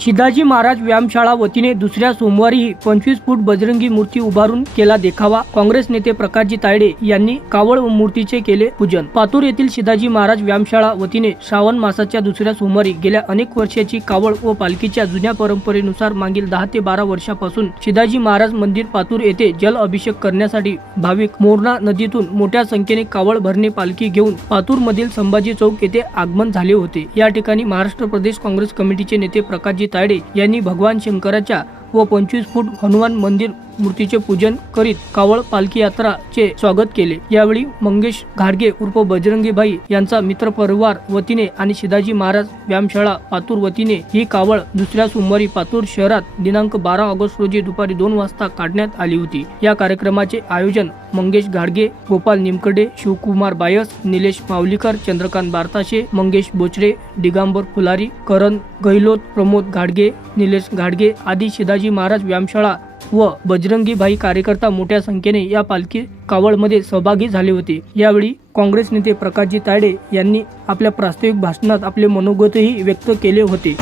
शिदाजी महाराज व्यायामशाळा वतीने दुसऱ्या सोमवारीही पंचवीस फूट बजरंगी मूर्ती उभारून केला देखावा. काँग्रेस नेते प्रकाशजी तायडे यांनी कावळ मूर्तीचे केले पूजन. पातूर येथील शिदाजी महाराज व्यायामशाळा वतीने श्रावण मासाच्या दुसऱ्या सोमवारी गेल्या अनेक वर्षाची कावळ व पालखीच्या जुन्या परंपरेनुसार मागील दहा ते बारा वर्षापासून शिदाजी महाराज मंदिर पातूर येथे जल अभिषेक करण्यासाठी भाविक मोरणा नदीतून मोठ्या संख्येने कावळ भरणे पालखी घेऊन पातूर मधील संभाजी चौक येथे आगमन झाले होते. या ठिकाणी महाराष्ट्र प्रदेश काँग्रेस कमिटीचे नेते प्रकाशजी तायडे यांनी भगवान शंकराच्या व पंचवीस फूट हनुमान मंदिर मूर्तीचे पूजन करीत कावळ पालखी यात्राचे स्वागत केले. यावेळी मंगेश घाडगे उर्फ बजरंगीबाई यांचा मित्र परिवार वतीने आणि शिदाजी महाराज व्यायामशाळा पातूर वतीने ही कावळ दुसऱ्या सोमवारी पातूर शहरात दिनांक बारा ऑगस्ट रोजी दुपारी दोन वाजता काढण्यात आली होती. या कार्यक्रमाचे आयोजन मंगेश घाडगे गोपाल निमकडे शिवकुमार बायस निलेश मावलीकर चंद्रकांत बारताशे मंगेश बोचरे दिगांबर फुलारी करण गहिलोत प्रमोद घाडगे निलेश घाडगे आदी शिदाजी महाराज व्यायामशाळा व बजरंगीभाई कार्यकर्ता मोठ्या संख्येने या पालखी कावळमध्ये सहभागी झाले होते. यावेळी काँग्रेस नेते प्रकाशजी तायडे यांनी आपल्या प्रास्ताविक भाषणात आपले मनोगतही व्यक्त केले होते.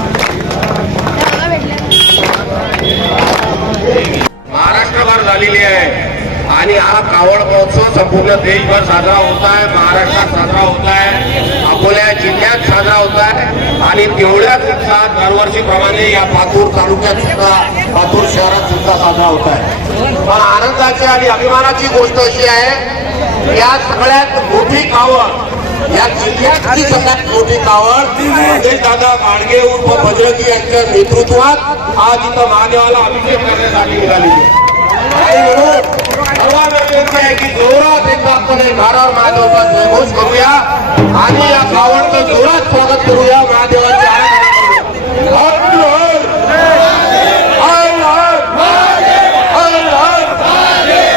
महाराष्ट्रभर झालेली आहे. आणि हा कावड महोत्सव संपूर्ण देशभर साजरा होत आहे. महाराष्ट्रात साजरा होत आहे. अकोल्या जिल्ह्यात साजरा होत आहे. आणि तेवढ्याच उत्साहात दरवर्षीप्रमाणे या पातूर तालुक्यात सुद्धा पातूर शहरात सुद्धा साजरा होत आहे. पण आनंदाची आणि अभिमानाची गोष्ट अशी आहे या सगळ्यात मोठी कावड या जिल्ह्यातली सगळ्यात मोठी कावड दादा गाडगे उर्फ बजरंगी यांच्या नेतृत्वात आज इथं महादेवाला अभिषेक करण्यासाठी निघाली की जोरात एकदा आपण घरावर महादेवाचा जयघोष करूया आणि या कावडचं जोरात स्वागत करूया महादेवाची आराधना करूया. हर हर, हर हर, हर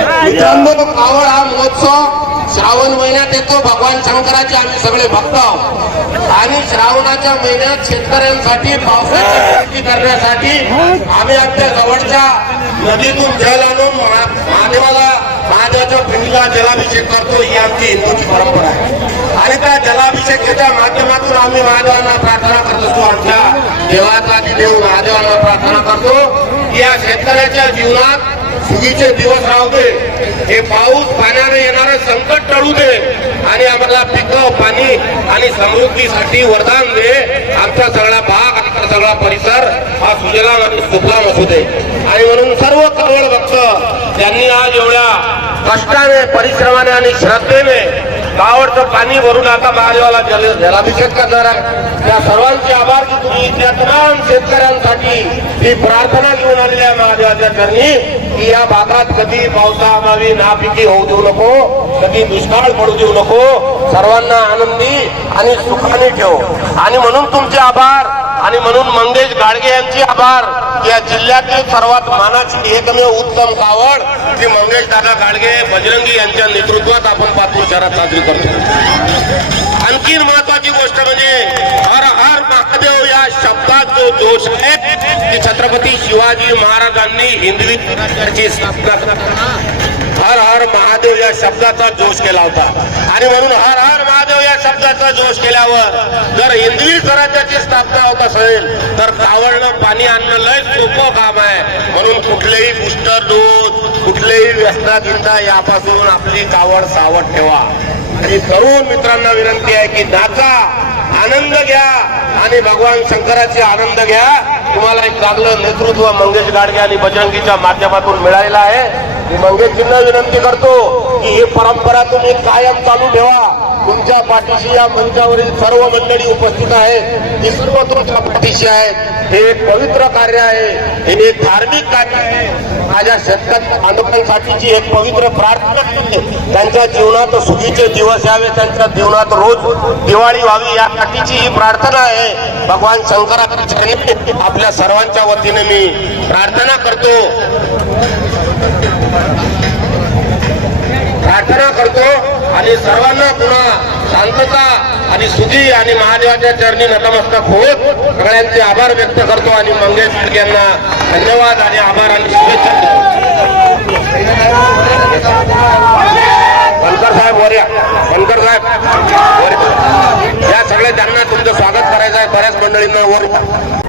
हर. मित्रांनो कावड हा महोत्सव. श्रावण महिन्यात येतो भगवान शंकराचे आम्ही सगळे भक्त आहोत. आणि श्रावणाच्या महिन्यात शेतकऱ्यांसाठी पावसाची विनंती करण्यासाठी आम्ही आमच्या जवळच्या नदीतून जल आणून महादेवाला महादेवाच्या पिंडीला जलाभिषेक करतो ही आमची हिंदूची परंपरा आहे. आणि त्या जलाभिषेकाच्या माध्यमातून आम्ही महादेवांना प्रार्थना करत असतो आमच्या देवाचा देव महादेवांना प्रार्थना करतो. की या शेतकऱ्याच्या जीवनात सुगीचे दिवस राहते हे पाऊस पाण्याने येणारं संकट टळू दे आणि आम्हाला पिकं पाणी आणि समृद्धीसाठी वरदान दे. आमचा सगळा भाग आमचा सगळा परिसर हा सुजलाम आणि सुफलाम असू दे. आणि म्हणून सर्व कवळ भक्त त्यांनी आज एवढ्या कष्टाने परिश्रमाने आणि श्रद्धेने गावडचं पाणी भरून आता महादेवाला जल जलाभिषेक करणार आहे त्या सर्वांचे आभार. की त्या तमाम शेतकऱ्यांसाठी ही प्रार्थना घेऊन आलेल्या महादेवाच्या चरणी की या भागात कधी पावसाअभावी नापिकी होऊ देऊ नको कधी दुष्काळ पडू देऊ नको. सर्वांना आनंदी आणि सुखाने ठेव. आणि म्हणून तुमचे आभार आणि म्हणून मंगेश गाडगे यांचे आभार या जिल्ह्यातील सर्वात मानाची एकमेव उत्तम कावड जी मंगेश दादा गाडगे बजरंगी यांच्या नेतृत्वात आपण पातूर शहरात साजरी करतो. आणखीन महत्वाची गोष्ट म्हणजे हर हर महादेव या शब्दात जो जोश आहे की छत्रपती शिवाजी महाराजांनी हिंदवी स्वराज्याची स्थापना करताना हर हर महादेव या शब्दाचा जोश केला होता. आणि म्हणून हर हर महादेव या शब्दाचा जोश केल्यावर जर हिंदवी स्वराज्याची स्थापना होत असेल तर कावळणं पाणी आणणं लय सोपं काम आहे. म्हणून कुठलेही बुस्टर डोस कुठलेही व्यसनाधीनता यापासून आपली कावड सावध ठेवा. आणि तरुण मित्रांना विनंती आहे की नाचा आनंद घ्या आणि भगवान शंकराचे आनंद घ्या. तुम्हाला एक चांगलं नेतृत्व मंगेश गाडगे आणि बजरंगीच्या माध्यमातून मिळालेलं आहे. मी मंगेशजींना विनंती करतो की ही परंपरा तुम्ही कायम चालू ठेवा. तुमच्या पाठीशी या मंचावरील सर्व मंडळी उपस्थित आहेत. ही सर्व तुमच्या पाठीशी आहेत. हे एक पवित्र कार्य आहे. हे एक धार्मिक कार्य आहे. माझ्या शेतकरी आंदोलनासाठीची एक पवित्र प्रार्थना त्यांच्या जीवनात सुखीचे दिवस यावे. त्यांच्या जीवनात रोज दिवाळी व्हावी यासाठीची ही प्रार्थना आहे. भगवान शंकराचार्य आपल्या सर्वांच्या वतीने मी प्रार्थना करतो. प्रार्थना करतो आणि सर्वांना पुन्हा शांतता आणि सुखी आणि महादेवाच्या चरणी नतमस्तक होत सगळ्यांचे आभार व्यक्त करतो आणि मंगेश गाडगे यांना धन्यवाद आणि आभार आणि शुभेच्छा बनकर साहेब वर्या. या बनकर साहेब या. सगळ्या ज्यांना तुमचं स्वागत करायचं आहे. बऱ्याच मंडळींना वर